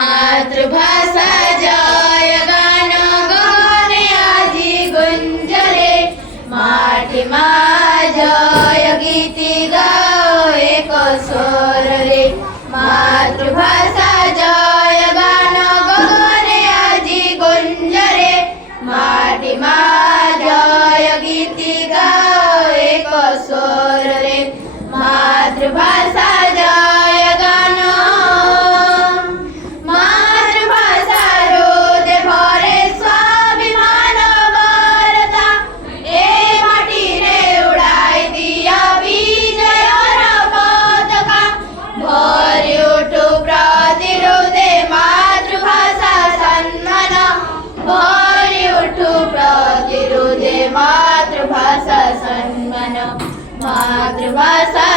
मातृभाषा जय गान गगने आजी गुंजरे माठी जय गीती गाओ एक स्वर रे मातृभाषा जय गान गगने आजी गुंजरे माठी जय गीती गाओ एक स्वर रे मातृभाषा जय गान मातृभाषा रोदे भरे स्वाभिमान भारता ए माटी रे उड़ाई दिया विजयर पताका भरी उठू प्रतिरोधे मातृभाषा सम्मान भरी उठू प्रतिरोधे मातृभाषा सम्मान मातृभाषा